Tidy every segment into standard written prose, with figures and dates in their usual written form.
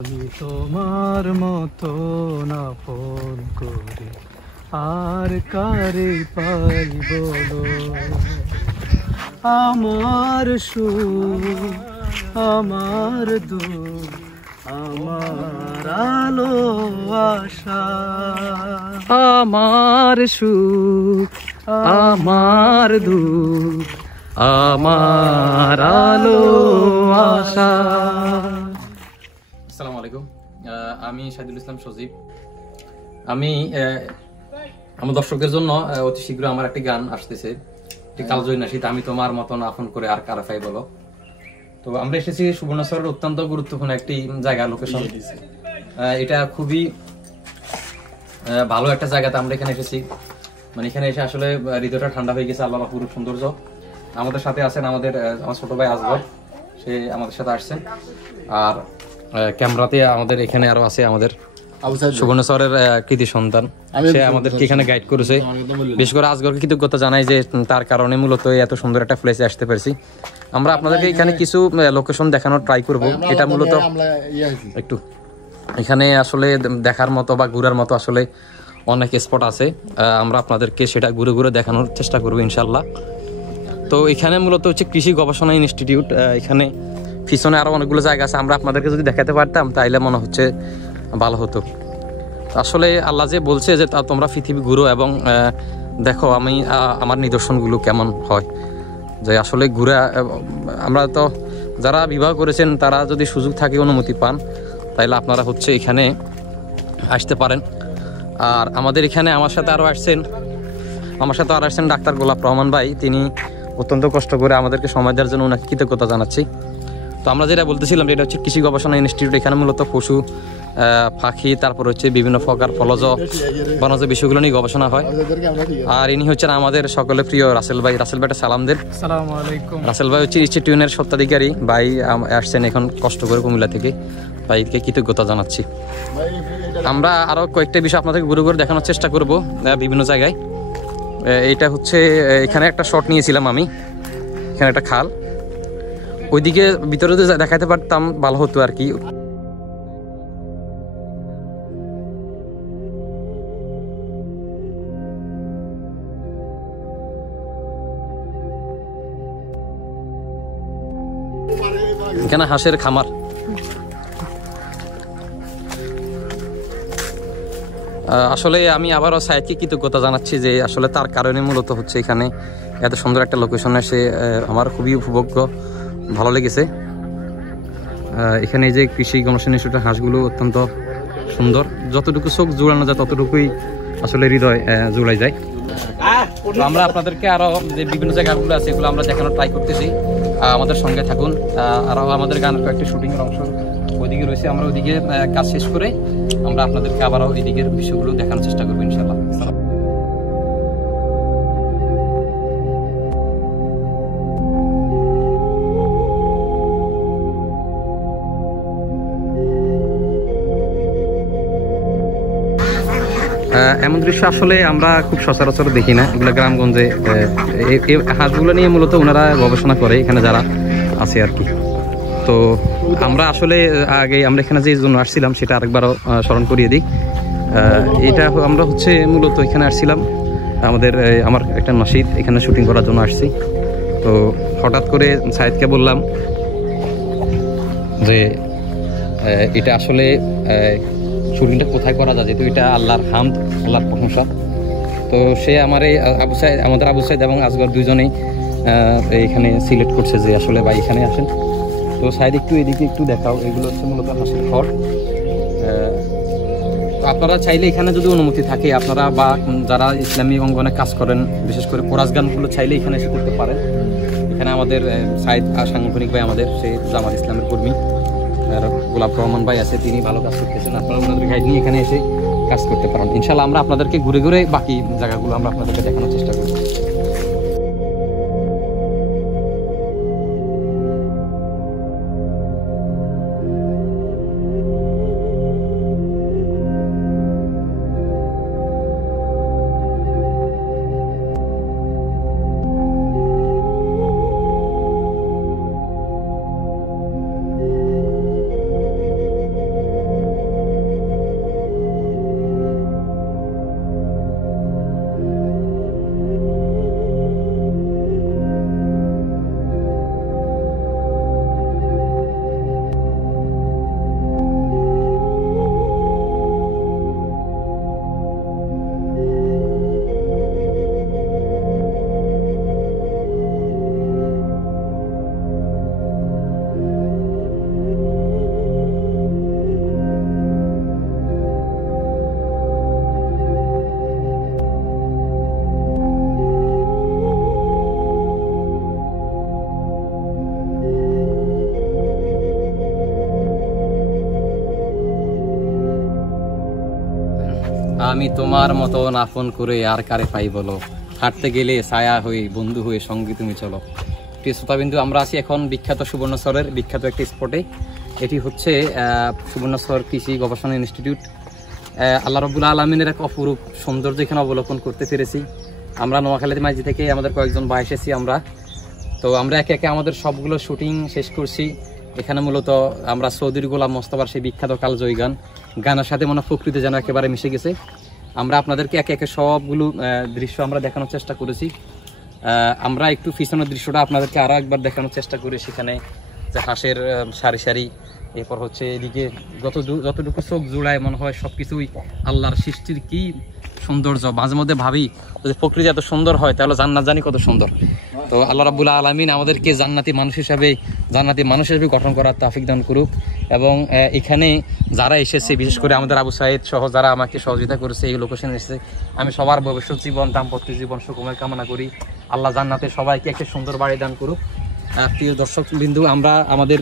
আমি তোমার মতো না আপন করে আর কারে পাই বলো। আমার সুখ, আমার দুঃখ, আমার আলো আশা, আমার সুখ, আমার দুঃখ, আমার আলো আশা। আসসালামু আলাইকুম। আমি শাহিদুল ইসলাম সজীব। আমি আমার দর্শকদের জন্য অতি শীঘ্র আমার একটি গান আসতেছে, কালজয়ী নাশিদ, আমি তোমার মতন আপন করে আর কারাফাই বলো। তো আমরা এসেছি সুবর্ণচরের অত্যন্ত গুরুত্বপূর্ণ একটি জায়গা, লোকেশন। এটা খুবই ভালো একটা জায়গাতে আমরা এখানে এসেছি। মানে এখানে এসে আসলে হৃদয়টা ঠান্ডা হয়ে গেছে। আল্লাহর পুরো সৌন্দর্য। আমাদের সাথে আছেন আমার ছোট ভাই আসগর, সে আমাদের সাথে আসছেন। আর ক্যামেরাতে আমাদের এখানে আরো আছে আমাদের সুবর্ণচরের কৃতি সন্তান, সে আমাদেরকে এখানে গাইড করেছে। বিশেষ করে আসগরকে কৃতজ্ঞতা জানাই যে তার কারণে মূলত এত সুন্দর একটা প্লেসে আসতে পারছি। আমরা আপনাদেরকে এখানে কিছু লোকেশন দেখানোর ট্রাই করব। এটা মূলত একটু এখানে আসলে দেখার মতো বা ঘুরার মতো আসলে অনেক স্পট আছে। আমরা আপনাদেরকে সেটা ঘুরে ঘুরে দেখানোর চেষ্টা করবো ইনশাল্লাহ। তো এখানে মূলত হচ্ছে কৃষি গবেষণা ইনস্টিটিউট। এখানে পিছনে আরো অনেকগুলো জায়গা আছে, আমরা আপনাদেরকে যদি দেখাতে পারতাম তাইলে মনে হচ্ছে ভালো হতো। আসলে আল্লাহ যে বলছে যে তোমরা পৃথিবী ঘুরো এবং দেখো আমি আমার নিদর্শনগুলো কেমন হয়, যে আসলে ঘুরে আমরা তো যারা বিবাহ করেছেন তারা যদি সুযোগ থাকে, অনুমতি পান, তাইলে আপনারা হচ্ছে এখানে আসতে পারেন। আর আমাদের এখানে আমার সাথে আরও আসছেন ডাক্তার গোলাপ রহমান ভাই। তিনি অত্যন্ত কষ্ট করে আমাদেরকে সময় দেওয়ার জন্য ওনাকে কৃতজ্ঞতা জানাচ্ছি। তো আমরা যেটা বলতেছিলাম, এটা হচ্ছে কৃষি গবেষণা ইনস্টিটিউট। এখানে মূলত পশু, পাখি, তারপর হচ্ছে বিভিন্ন প্রকার ফলজ, বনজ বিষয়গুলো নিয়ে গবেষণা হয়। আর ইনি হচ্ছেন আমাদের সকলে প্রিয় রাসেল ভাই। রাসেল ভাইটা সালাম দেন। আসসালামু আলাইকুম। রাসেল ভাই হচ্ছে ইনস্টিটিউটের স্বত্বাধিকারী ভাই, আসছেন এখন কষ্ট করে কুমিল্লা থেকে। ভাইকে কৃতজ্ঞতা জানাচ্ছি। আমরা আরো কয়েকটা বিষয় আপনাদের ঘুরে ঘুরে দেখানোর চেষ্টা করব বিভিন্ন জায়গায়। এইটা হচ্ছে এখানে একটা শট নিয়েছিলাম আমি, এখানে একটা খাল, ওইদিকে ভিতরে যদি দেখাতে পারতাম ভালো হতো আর কি। এখানে হাঁসের খামার। আসলে আমি আবারও সাইদকে কৃতজ্ঞতা জানাচ্ছি যে আসলে তার কারণে মূলত হচ্ছে এখানে এত সুন্দর একটা লোকেশনে এসে আমার খুবই উপভোগ্য, ভালো লেগেছে। এখানে যে কৃষি গবেষণা ইনস্টিটিউটের হাঁসগুলো অত্যন্ত সুন্দর, যতটুকু চোখ জোড়ানো যায় ততটুকুই আসলে হৃদয় জোড়াই যায়। তো আমরা আপনাদেরকে আরো যে বিভিন্ন জায়গাগুলো আছে এগুলো আমরা দেখানোর ট্রাই করতেছি। আমাদের সঙ্গে থাকুন। আরো আমাদের গানের কয়েকটি শুটিংয়ের অংশ ওইদিকে রয়েছে, আমরা ওইদিকে কাজ শেষ করে আমরা আপনাদেরকে আবারও এই দিকের বিষয়গুলো দেখানোর চেষ্টা করবো ইনশাল্লাহ। এমন দৃশ্য আসলে আমরা খুব সচরাচর দেখি না, এগুলো গ্রামগঞ্জে হাঁসগুলো নিয়ে মূলত ওনারা গবেষণা করে এখানে যারা আছে আর কি। তো আমরা আসলে আগে আমরা এখানে যে জন্য আসছিলাম সেটা আরেকবারও স্মরণ করিয়ে দিই। এটা আমরা হচ্ছে মূলত এখানে আসছিলাম আমার একটা নাশিদ এখানে শুটিং করার জন্য আসছি। তো হঠাৎ করে সাইদকে বললাম যে এটা আসলে শুটিংটা কোথায় করা যায়, যেহেতু এটা আল্লাহর হামদ, আল্লাহর প্রশংসা। তো সে আমাদের আবু সাইদ এবং আসগর দুইজনেই এখানে সিলেক্ট করছে যে আসলে ভাই এখানে আসেন। তো সাইদ একটু এদিকে একটু দেখাও, এগুলো হচ্ছে মূলত হাঁসের ঘর। তো আপনারা চাইলে এখানে যদি অনুমতি থাকে, আপনারা বা যারা ইসলামী অঙ্গনে কাজ করেন, বিশেষ করে কোরাস গানগুলো চাইলে এখানে এসে করতে পারেন। এখানে আমাদের সাইদ সাংগঠনিক ভাই, আমাদের সে জামাত ইসলামের কর্মী, গোলাপ রহমান ভাই আছে, তিনি ভালো কাজ করতেছেন। আপনারা ওনাদের গাইড নিয়ে এখানে এসে কাজ করতে পারেন ইনশাল্লাহ। আমরা আপনাদেরকে ঘুরে ঘুরে বাকি জায়গাগুলো আমরা আপনাদেরকে দেখানোর চেষ্টা করব। আমি তোমার মতন আপন করে আর কারে পাই বলো, হাঁটতে গেলে ছায়া হয়ে বন্ধু হয়ে সঙ্গে তুমি চলো। প্রিয় শ্রোতাবিন্দু, আমরা আছি এখন বিখ্যাত সুবর্ণচরের বিখ্যাত একটি স্পটে। এটি হচ্ছে সুবর্ণচর কৃষি গবেষণা ইনস্টিটিউট। আল্লাহ রাব্বুল আলামিনের এক অপরূপ সৌন্দর্য এখানে অবলোকন করতে পেরেছি। আমরা নোয়াখালী মাঝি থেকে আমাদের কয়েকজন ভাই এসেছি। আমরা একে একে আমাদের সবগুলো শুটিং শেষ করছি। এখানে মূলত আমরা সৌদির গোলাম মোস্তফার সেই বিখ্যাত কালজয়ী গানের সাথে মনে প্রকৃতি যেন একেবারে মিশে গেছে। আমরা আপনাদেরকে একে একে সবগুলো দৃশ্য আমরা দেখানোর চেষ্টা করেছি। আমরা একটু পিছনের দৃশ্যটা আপনাদেরকে আরও একবার দেখানোর চেষ্টা করি। সেখানে যে হাঁসের সারি সারি, এরপর হচ্ছে এদিকে যতটুকু চোখ জোড়ায় মনে হয় সবকিছুই আল্লাহর সৃষ্টির কি সৌন্দর্য। মাঝে মধ্যে ভাবি যদি প্রকৃতি এত সুন্দর হয় তাহলে জান্নাত জানি কত সুন্দর। তো আল্লাহ রাব্বুল আলামিন আমাদেরকে জান্নাতি মানুষ হিসাবে গঠন করার তৌফিক দান করুক। এবং এখানে যারা এসেছে, বিশেষ করে আমাদের আবু সাইদ সহ যারা আমাকে সহযোগিতা করেছে, এই লোকেশনে এসেছে, আমি সবার ভবিষ্যৎ জীবন, দাম্পত্য জীবন সুখময় কামনা করি। আল্লাহ জান্নাতে সবাইকে একটা সুন্দর বাড়ি দান করুক। প্রিয় দর্শক বিন্দু, আমরা আমাদের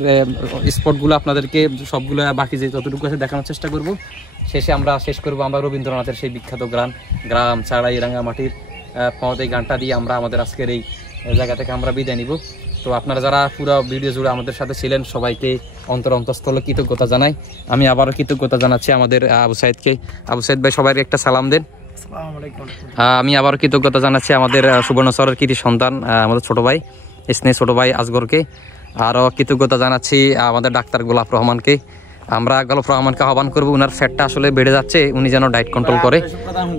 স্পটগুলো আপনাদেরকে সবগুলো বাকি যে যতটুকু আছে দেখানোর চেষ্টা করব। শেষে আমরা শেষ করবো আমরা রবীন্দ্রনাথের সেই বিখ্যাত গ্রাম ছাড়াই রাঙ্গামাটির পথ, এই গানটা দিয়ে আমরা আমাদের আজকের এই জায়গা থেকে আমরা বিদায় নিব। তো আপনারা যারা পুরো ভিডিও জুড়ে আমাদের সাথে ছিলেন সবাইকে অন্তঃস্থলে কৃতজ্ঞতা জানাই। আমি আবারও কৃতজ্ঞতা জানাচ্ছি আমাদের আবু সাইদকে। আবু সাইদ ভাই সবাইকে একটা সালাম দেন। আমি আবারও কৃতজ্ঞতা জানাচ্ছি আমাদের সুবর্ণচরের কৃতি সন্তান আমাদের ছোট ভাই স্নেহ ছোট ভাই আসগরকে। আরও কৃতজ্ঞতা জানাচ্ছি আমাদের ডাক্তার গোলাপ রহমানকে। আমরা গোলাপ রহমানকে আহ্বান করবো, উনার ফ্যাটটা আসলে বেড়ে যাচ্ছে, উনি যেন ডায়েট কন্ট্রোল করে।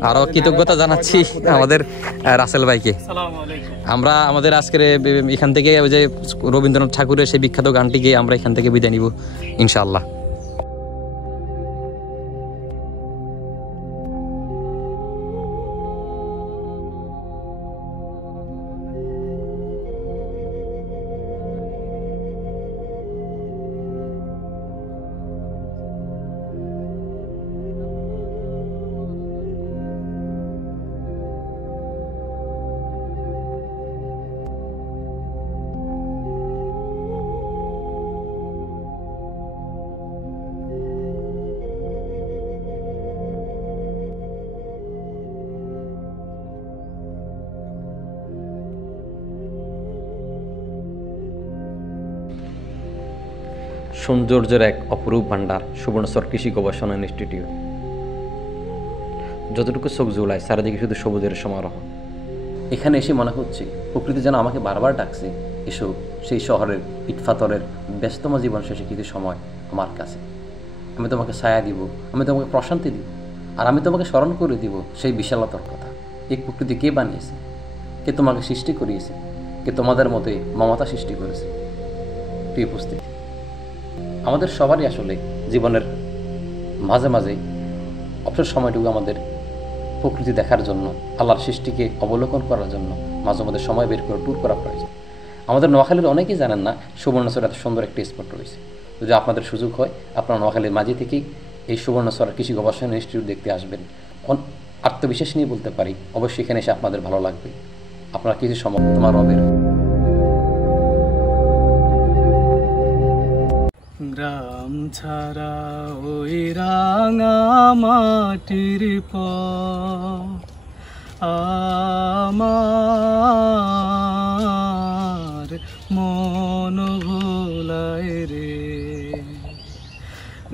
আরও কৃতজ্ঞতা জানাচ্ছি আমাদের রাসেল ভাইকে। আমরা আমাদের আজকের এখান থেকে ওই যে রবীন্দ্রনাথ ঠাকুরের সেই বিখ্যাত গানটি গিয়ে আমরা এখান থেকে বিদায় নিব ইনশাআল্লাহ। সৌন্দর্যের এক অপরূপ ভান্ডার সুবর্ণচর কৃষি গবেষণা ইনস্টিটিউট। যতটুকু চোখ জোড়ায় চারিদিকে শুধু সবুজের সমারোহ। এখানে এসে মনে হচ্ছে প্রকৃতি যেন আমাকে বারবার ডাকছে, এসো সেই শহরের ইটফাতরের ব্যস্তম জীবন শেষে কিছু সময় আমার কাছে। আমি তোমাকে ছায়া দিব, আমি তোমাকে প্রশান্তি দিব, আর আমি তোমাকে স্মরণ করে দিব সেই বিশালতার কথা। এই প্রকৃতি কে বানিয়েছে, কে তোমাকে সৃষ্টি করিয়েছে, কে তোমাদের মতোই মমতা সৃষ্টি করেছে। প্রিয় উপস্থিতি, আমাদের সবারই আসলে জীবনের মাঝে মাঝে অবসর সময়টুকু আমাদের প্রকৃতি দেখার জন্য, আল্লাহর সৃষ্টিকে অবলোকন করার জন্য মাঝে মাঝে সময় বের করে ট্যুর করা প্রয়োজন। আমাদের নোয়াখালীর অনেকেই জানেন না সুবর্ণচর এত সুন্দর একটি স্পট রয়েছে। যদি আপনাদের সুযোগ হয় আপনারা নোয়াখালীর মাঝে থেকেই এই সুবর্ণচর কৃষি গবেষণা ইনস্টিটিউট দেখতে আসবেন। আত্মবিশ্বাস নিয়ে বলতে পারি অবশ্যই এখানে এসে আপনাদের ভালো লাগবে। আপনার কিছু সময় তোমার রবের গ্রাম ছাড়া ওই রাঙা মাটির পথ আমার মন ভোলায় রে।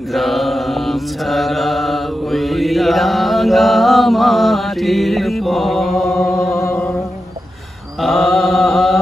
গ্রাম ছাড়া ওই রাঙা মাটির পথ আমার